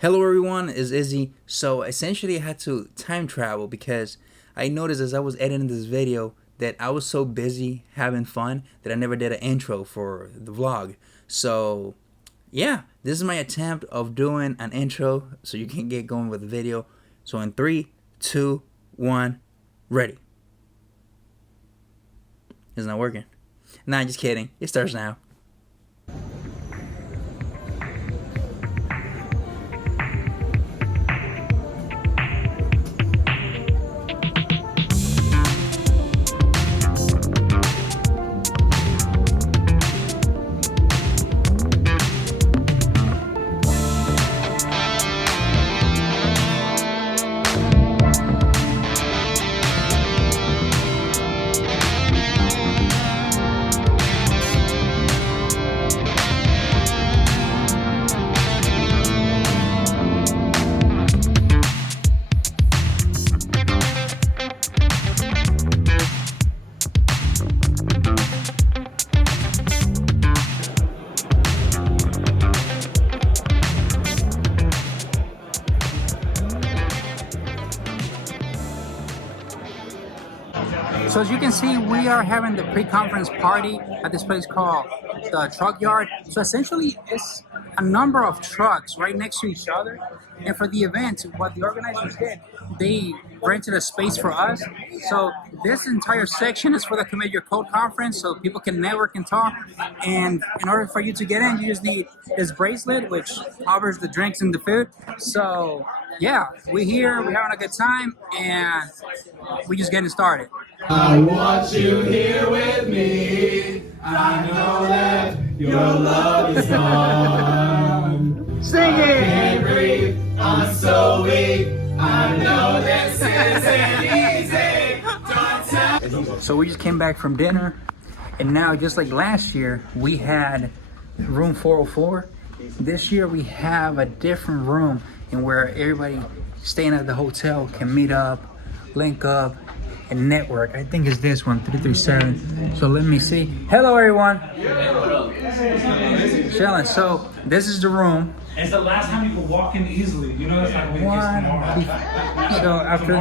Hello everyone, it's Izzy. So essentially I had to time travel because I noticed as I was editing this video that I was so busy having fun that I never did an intro for the vlog. So yeah, this is my attempt of doing an intro so you can get going with the video. So in 3, 2, 1, ready. It's not working. Nah, just kidding. It starts now. So as you can see, we are having the pre-conference party at this place called the Truck Yard. So essentially, it's a number of trucks right next to each other. And for the event, what the organizers did, they rented a space for us. So this entire section is for the Commit Your Code conference, so people can network and talk. And in order for you to get in, you just need this bracelet, which covers the drinks and the food. So yeah, we're here, we're having a good time, and we're just getting started. I want you here with me. I know that your love is gone. Sing it! I can't breathe, I'm so weak. I know this isn't easy. Don't tell. So we just came back from dinner, and now just like last year, we had room 404. This year we have a different room, and where everybody staying at the hotel can meet up, link up, and network. I think it's this one, 337. So let me see. Hello everyone. Chilling. So this is the room. It's the last time you can walk in easily. You know, it's like when it gets tomorrow. So after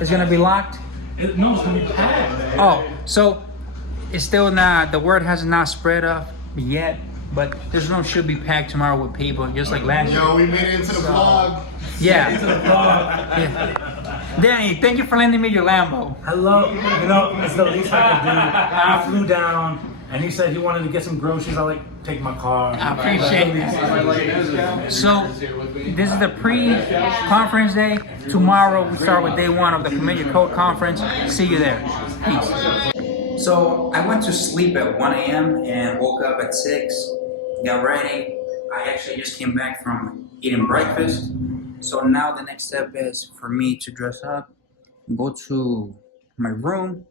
it's gonna be locked. No, it's gonna be packed. Oh, so it's still not, the word has not spread up yet, but this room should be packed tomorrow with people, just like last year. Yo, we made it into the vlog. Yeah. Into the vlog. Yeah. Danny, thank you for lending me your Lambo. Hello. You know, it's the least I could do. I flew down, and he said he wanted to get some groceries. I take my car. I appreciate it. So this is the pre-conference day. Tomorrow we start with day one of the Commit Your Code conference. See you there. Peace. So I went to sleep at 1 a.m. and woke up at 6. Got ready. I actually just came back from eating breakfast. So now the next step is for me to dress up, go to my room,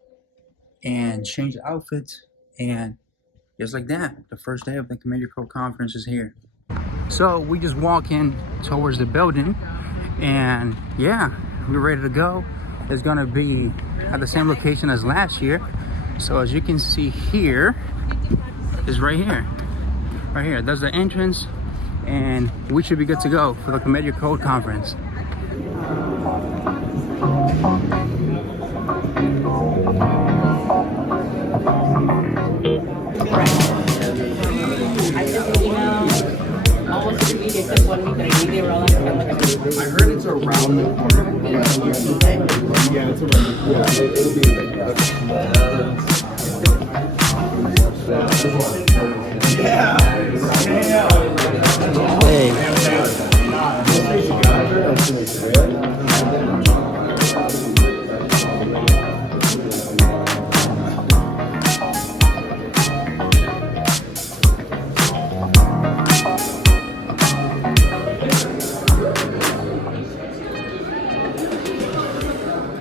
and change the outfits, and just like that, the first day of the Commit Your Code conference is here. So we just walk in towards the building, and yeah, we're ready to go. It's gonna be at the same location as last year. So as you can see here, is right here. Right here, that's the entrance, and we should be good to go for the Commit Your Code conference. I heard it's around the corner. Yeah, it's around the corner. It'll be yeah.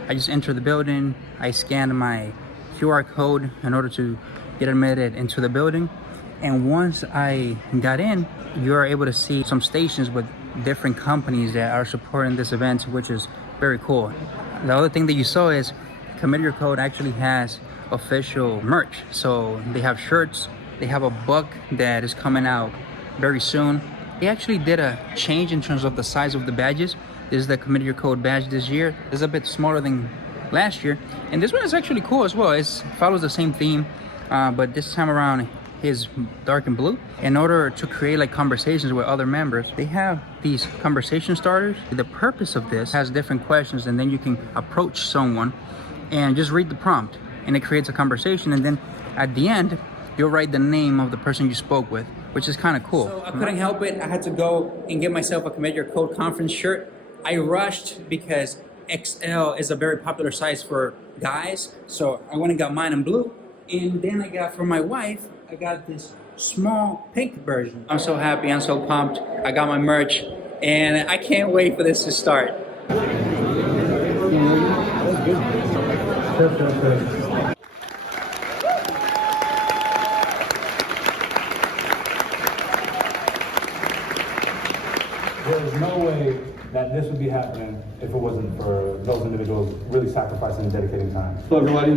I just entered the building. I scanned my QR code in order to get admitted into the building. And once I got in, you are able to see some stations with different companies that are supporting this event, which is very cool. The other thing that you saw is Commit Your Code actually has official merch. So they have shirts, they have a book that is coming out very soon, They actually did a change in terms of the size of the badges. This is the Commit Your Code badge this year. It's a bit smaller than last year. And this one is actually cool as well. It follows the same theme, but this time around is dark and blue. In order to create like conversations with other members, they have these conversation starters. The purpose of this has different questions, and then you can approach someone and just read the prompt, and it creates a conversation. And then at the end, you'll write the name of the person you spoke with, which is kind of cool. So I couldn't help it. I had to go and get myself a Commit Your Code conference shirt. I rushed because XL is a very popular size for guys. So I went and got mine in blue. And then I got for my wife, I got this small pink version. I'm so happy, I'm so pumped. I got my merch and I can't wait for this to start. There's no way that this would be happening if it wasn't for those individuals really sacrificing and dedicating time. Hello, everybody.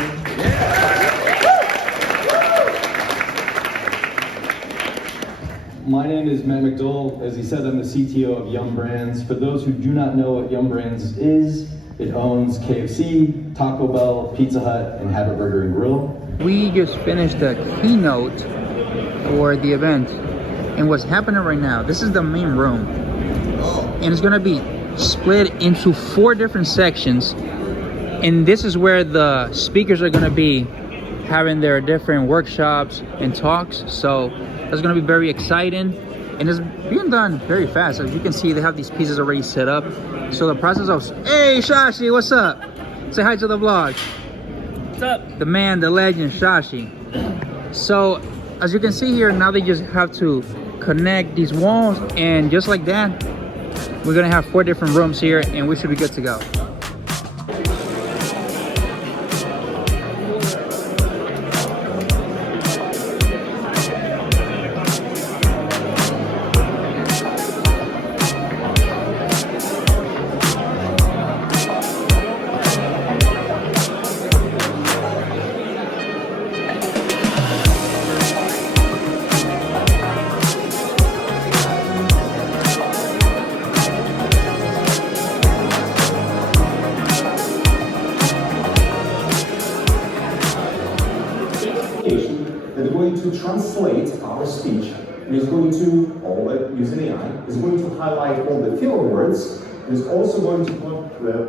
My name is Matt McDowell. As he said, I'm the CTO of Yum Brands. For those who do not know what Yum Brands is, it owns KFC, Taco Bell, Pizza Hut, and Habit Burger and Grill. We just finished the keynote for the event. And what's happening right now, this is the main room. And it's gonna be split into 4 different sections. And this is where the speakers are gonna be having their different workshops and talks. So that's gonna be very exciting. And it's being done very fast. As you can see, they have these pieces already set up. So the process of, hey Shashi, what's up? Say hi to the vlog. What's up? The man, the legend, Shashi. So as you can see here, now they just have to connect these walls, and just like that, we're gonna have 4 different rooms here, and we should be good to go. That is going to translate our speech, and is going to, all using AI, is going to highlight all the filler words, and is also going to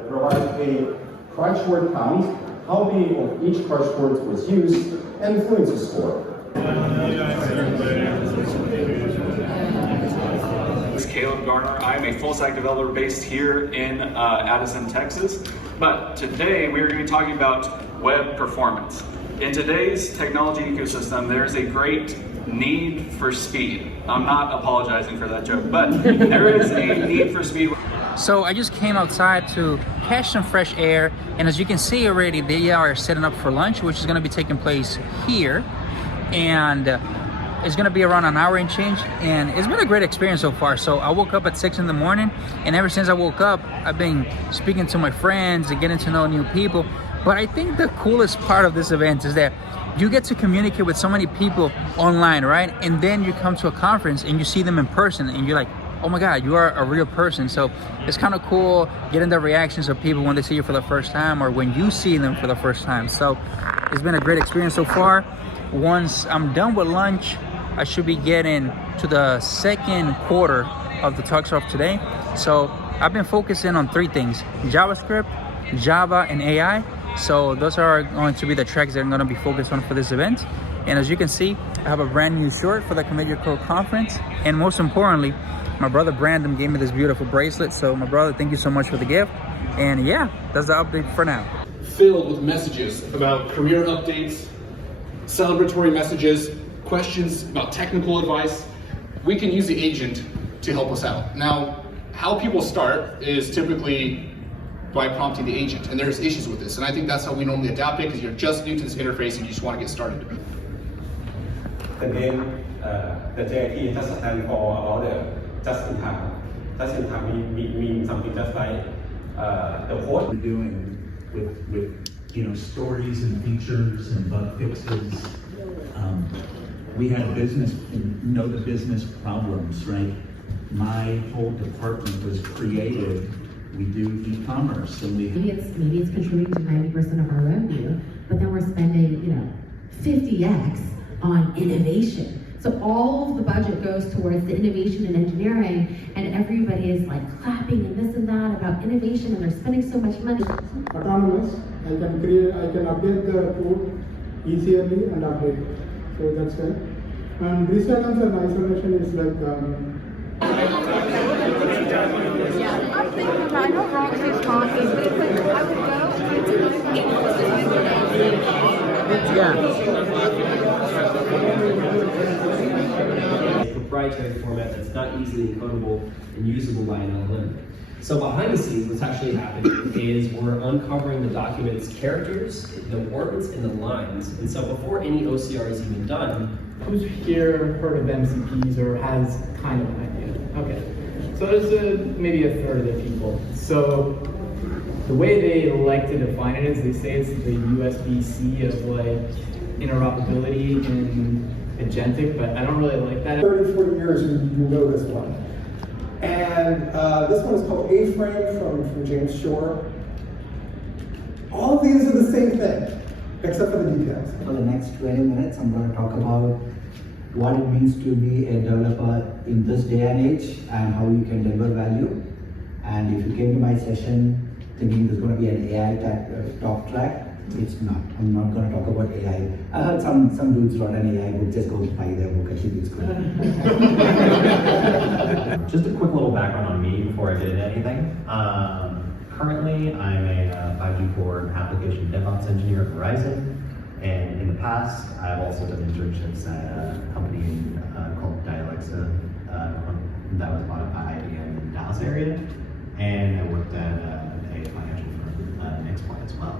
provide a crutch word count, how many of each crutch word was used, and fluency score. This is Caleb Garner. I'm a full-stack developer based here in Addison, Texas. But today we are going to be talking about web performance. In today's technology ecosystem, there's a great need for speed. I'm not apologizing for that joke, but there is a need for speed. So I just came outside to catch some fresh air, and as you can see already, they are setting up for lunch, which is going to be taking place here, and it's going to be around an hour and change, and it's been a great experience so far. So I woke up at 6 in the morning, and ever since I woke up, I've been speaking to my friends and getting to know new people. But I think the coolest part of this event is that you get to communicate with so many people online, right? And then you come to a conference and you see them in person, and you're like, oh my God, you are a real person. So it's kind of cool getting the reactions of people when they see you for the first time, or when you see them for the first time. So it's been a great experience so far. Once I'm done with lunch, I should be getting to the second quarter of the talks of today. So I've been focusing on 3 things: JavaScript, Java, and AI. So those are going to be the tracks that I'm going to be focused on for this event. And as you can see, I have a brand new shirt for the Commit Your Code conference. And most importantly, my brother Brandon gave me this beautiful bracelet. So my brother, thank you so much for the gift. And yeah, that's the update for now. Filled with messages about career updates, celebratory messages, questions about technical advice. We can use the agent to help us out. Now, how people start is typically by prompting the agent, and there's issues with this, and I think that's how we normally adapt it, because you're just new to this interface and you just want to get started. The name, the JIT just stand for about the just in time. Just in time means something just like the code. We're doing with stories and features and bug fixes. We had business, know the business problems, right? my whole department was created. We do e-commerce and we Maybe it's contributing to 90% of our revenue, but then we're spending, 50x on innovation. So all of the budget goes towards the innovation and engineering, and everybody is like clapping and this and that about innovation, and they're spending so much money. Autonomous, I can update the code easily and update it. So that's it. And resilience and isolation is like I know wrong is talking, but it's like I would proprietary format that's not easily encodable and usable by an LLM. So behind the scenes, what's actually happening is we're uncovering the document's characters, the words, and the lines. And so before any OCR is even done, who's here heard of MCPs or has kind of an idea? Okay. So there's maybe a third of the people. So the way they like to define it is they say it's the USB-C of like interoperability in agentic, but I don't really like that. 30, 40 years, you know this one. And this one is called A-Frame from James Shore. All of these are the same thing, except for the details. For the next 20 minutes, I'm going to talk about what it means to be a developer in this day and age and how you can deliver value. And if you came to my session thinking there's going to be an AI talk track, it's not. I'm not going to talk about AI. I heard some dudes wrote an AI book, just go buy their book, I think it's good. Just a quick little background on me before I get into anything. Currently, I'm a 5G core application DevOps engineer at Verizon. And in the past, I've also done internships at a company called Dialexa that was bought up by IBM in the Dallas area. And I worked at a financial firm, Export as well.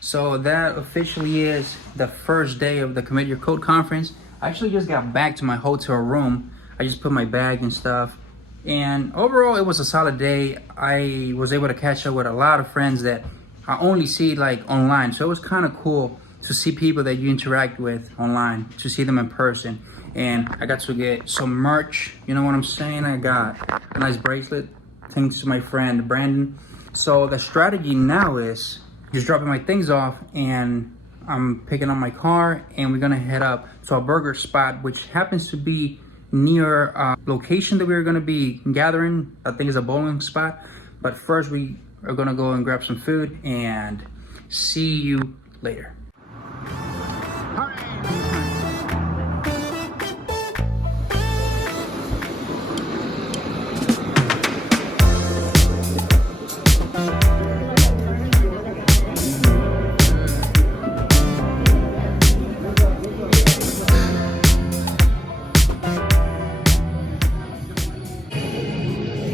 So that officially is the first day of the Commit Your Code conference. I actually just got back to my hotel room. I just put my bag and stuff. And overall, it was a solid day. I was able to catch up with a lot of friends that I only see like online. So it was kind of cool to see people that you interact with online, to see them in person. And I got to get some merch, you know what I'm saying? I got a nice bracelet, thanks to my friend Brandon. So the strategy now is just dropping my things off and I'm picking up my car and we're gonna head up to a burger spot, which happens to be near a location that we're gonna be gathering. I think it's a bowling spot. But first we are gonna go and grab some food and see you later.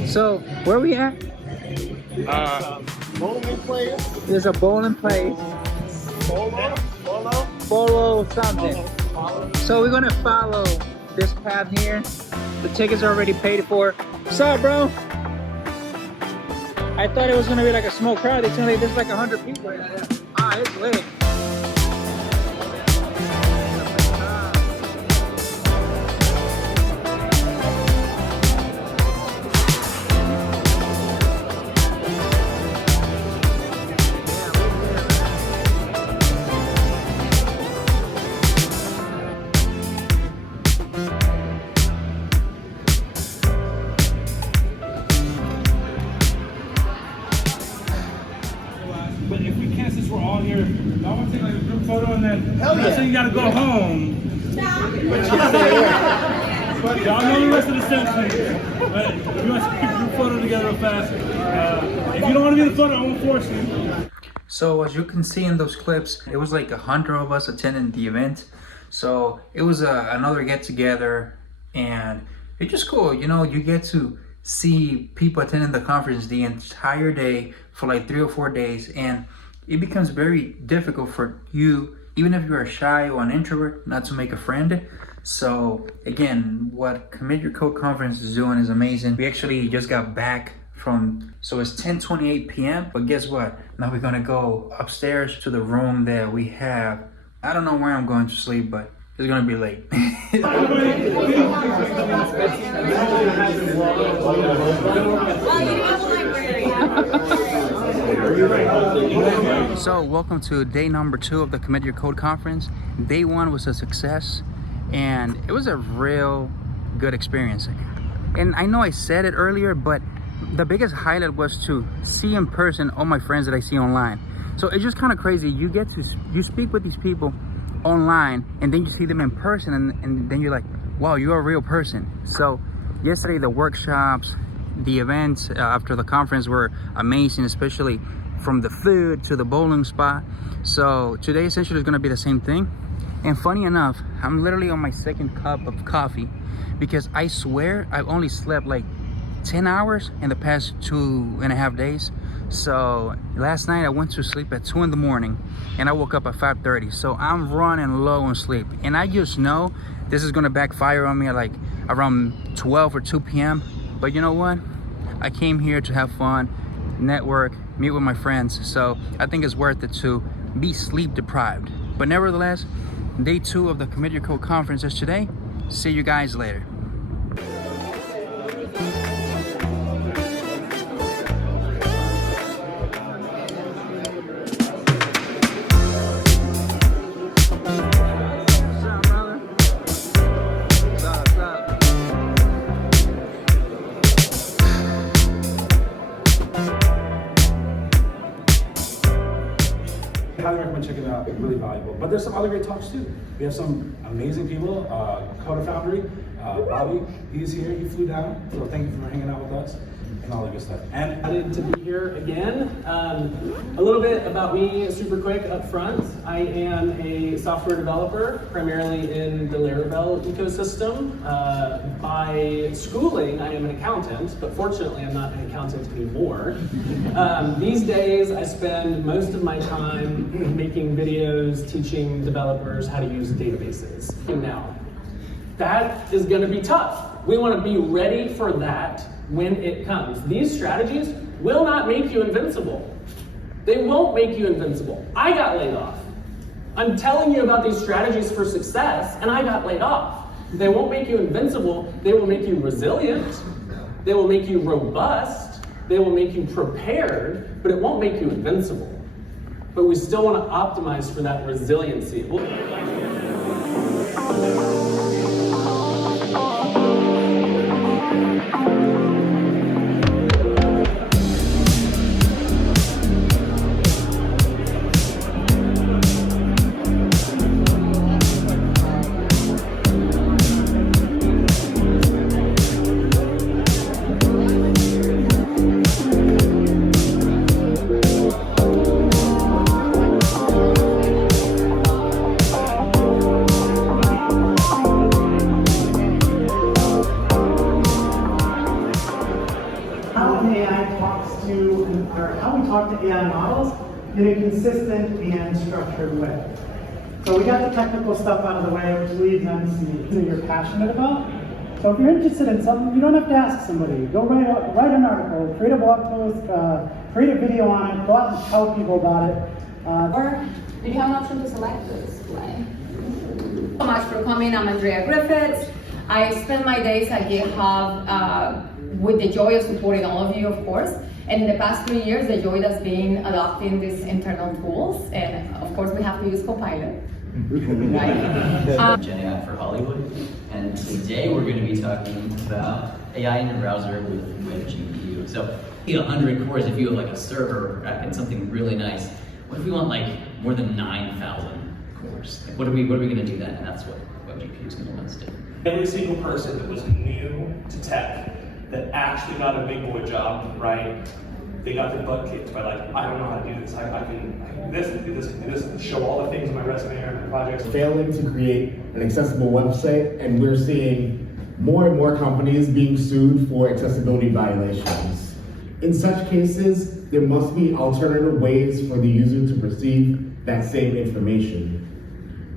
So, where we at? Bowling place. There's a bowling place. Bolo something. So we're gonna follow this path here. The tickets are already paid for. What's up, bro? I thought it was gonna be like a small crowd. It's only there's like 100 people. Ah, it's lit. But if we can't, since we're all here, I want to take like a group photo and then so you gotta go home. But y'all know the rest of the section. But if you want to keep a group photo together real fast, if you don't want to be in the photo, I won't force you. So as you can see in those clips, it was like 100 of us attending the event. So it was another get together and it's just cool. You know, you get to see people attending the conference the entire day for like 3 or 4 days, and it becomes very difficult for you, even if you're a shy or an introvert, not to make a friend. So again, what Commit Your Code conference is doing is amazing. We actually just got back So it's 10:28 p.m. But guess what? Now we're gonna go upstairs to the room that we have. I don't know where I'm going to sleep, but it's gonna be late. So welcome to day number 2 of the Commit Your Code conference. Day 1 was a success, and it was a real good experience. And I know I said it earlier, but the biggest highlight was to see in person all my friends that I see online. So it's just kind of crazy. You speak with these people online, and then you see them in person, and then you're like, wow, you're a real person. So yesterday the workshops, the events after the conference were amazing, especially from the food to the bowling spot. So today essentially is going to be the same thing. And funny enough, I'm literally on my 2nd cup of coffee, because I swear I've only slept like 10 hours in the past 2.5 days. So last night I went to sleep at 2 in the morning and I woke up at 5:30. So I'm running low on sleep, and I just know this is gonna backfire on me at like around 12 or 2 p.m. But you know what? I came here to have fun, network, meet with my friends. So I think it's worth it to be sleep deprived. But nevertheless, day 2 of the Commit Your Code conference is today. See you guys later. Highly recommend checking it out. It's really valuable. But there's some other great talks too. We have some amazing people. Coder Foundry, Bobby, he's here. He flew down. So thank you for hanging out with us and all the good stuff. And Excited to be here again. A little bit about me, super quick up front. I am a software developer, primarily in the Laravel ecosystem. By schooling, I am an accountant, but fortunately I'm not an accountant anymore. These days, I spend most of my time making videos, teaching developers how to use databases. Now, that is gonna be tough. We wanna be ready for that when it comes. These strategies will not make you invincible. They won't make you invincible. I got laid off. I'm telling you about these strategies for success, and I got laid off. They won't make you invincible. They will make you resilient. They will make you robust. They will make you prepared, but it won't make you invincible. But we still want to optimize for that resiliency. AI models in a consistent and structured way. So we got the technical stuff out of the way, which leads on to something you're passionate about. So if you're interested in something, you don't have to ask somebody. Go write an article, create a blog post, create a video on it, go out and tell people about it. Or you have an option to select this way. Thank you so much for coming. I'm Andrea Griffiths. I spend my days at GitHub with the joy of supporting all of you, of course. And in the past 3 years, the joy that's been adopting these internal tools. And of course, we have to use Copilot. Right? Gen AI for Hollywood. And today we're going to be talking about AI in your browser with GPU. So, 100 cores if you have like a server and something really nice. What if we want like more than 9,000 cores? Like, what are we going to do then? And that's what GPU is going to let us do. Every single person that was new to tech that actually got a big boy job, right? They got their butt kicked by like, I don't know how to do this. I can do this, and do this, and do this, and show all the things in my resume or my projects. Failing to create an accessible website, and we're seeing more and more companies being sued for accessibility violations. In such cases, there must be alternative ways for the user to perceive that same information.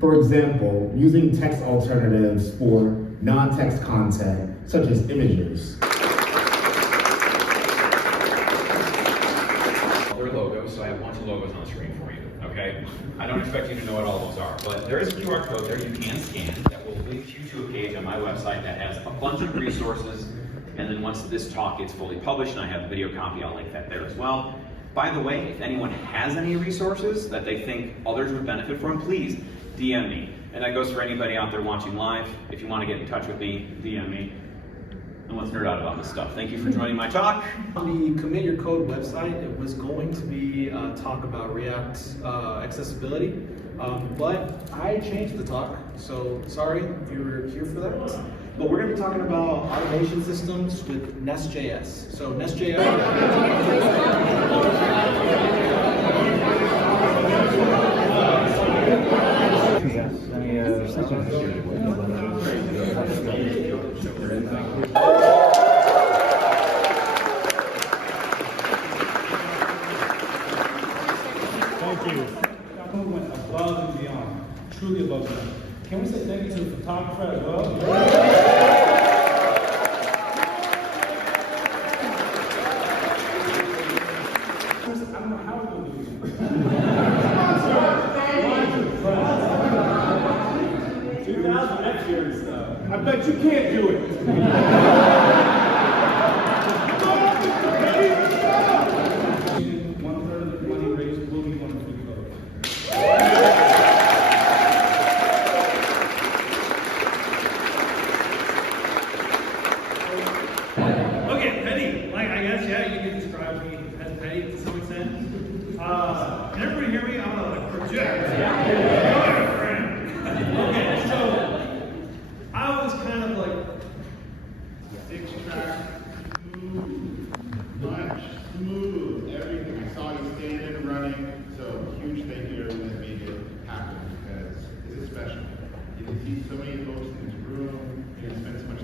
For example, using text alternatives for non-text content, such as images. are. But there is a QR code there you can scan that will link you to a page on my website that has a bunch of resources. And then once this talk gets fully published and I have a video copy, I'll link that there as well. By the way, if anyone has any resources that they think others would benefit from, please DM me. And that goes for anybody out there watching live. If you want to get in touch with me, DM me. And let's nerd out about this stuff. Thank you for joining my talk. On the Commit Your Code website, it was going to be a talk about React accessibility, but I changed the talk, so sorry if you were here for that. But we're going to be talking about automation systems with Nest.js. So Nest.js. Thank you. Who went above and beyond, truly above and beyond. Can we say thank you to the photographer as well? I don't know how we're going to do this. 2000 next year and stuff. I bet you can't do it. Okay, petty. Like, I guess, yeah, you can describe me as petty to some extent. Can everybody hear me? I'm gonna like project. Okay, so I was kind of like extract smooth, everything. I saw you standing, running. So huge thank you to everyone that made it happen because this is special. You can see so many folks in this room. You can spend so much.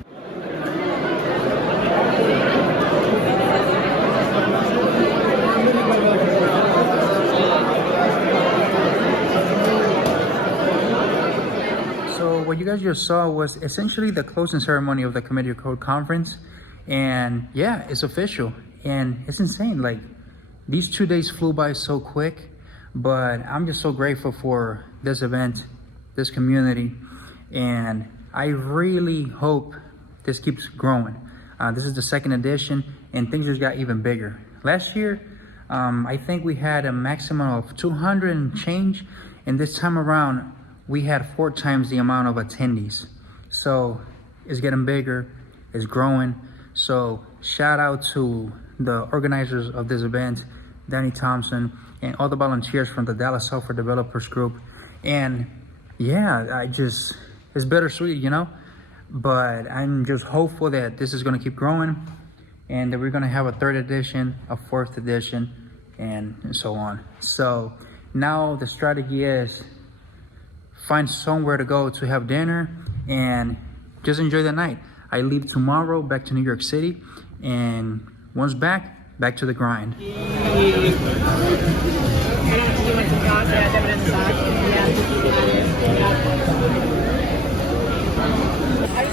So what you guys just saw was essentially the closing ceremony of the Commit Your Code conference. And yeah, it's official and it's insane. Like, these 2 days flew by so quick, but I'm just so grateful for this event, this community, and I really hope this keeps growing. This is the second edition and things just got even bigger. Last year, I think we had a maximum of 200 and change, and this time around, we had 4 times the amount of attendees. So it's getting bigger, it's growing. So shout out to the organizers of this event, Danny Thompson, and all the volunteers from the Dallas Software Developers Group. And yeah, it's bittersweet, you know? But I'm just hopeful that this is gonna keep growing and that we're gonna have a 3rd edition, a 4th edition, and so on. So now the strategy is find somewhere to go to have dinner and just enjoy the night. I leave tomorrow back to New York City, and once back to the grind. Are you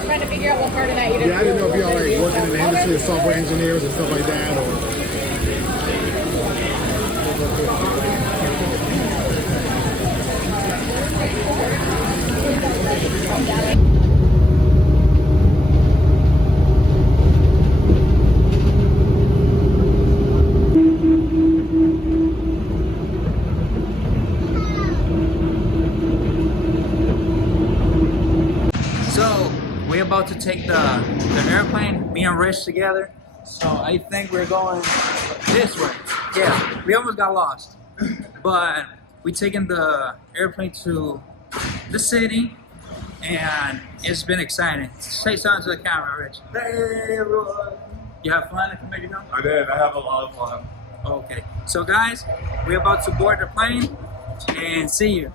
trying to figure out what part of that you didn't? Yeah, I didn't know if y'all like working in the industry as software engineers and stuff like that, or. So we're about to take the airplane, me and Rich together. So I think we're going this way. Yeah, we almost got lost, but we taking the airplane to the city, and it's been exciting. Say something to the camera, Rich. Hey everyone. You have fun at Commit Your Code? I did. I have a lot of fun. Okay. So guys, we're about to board the plane and see you.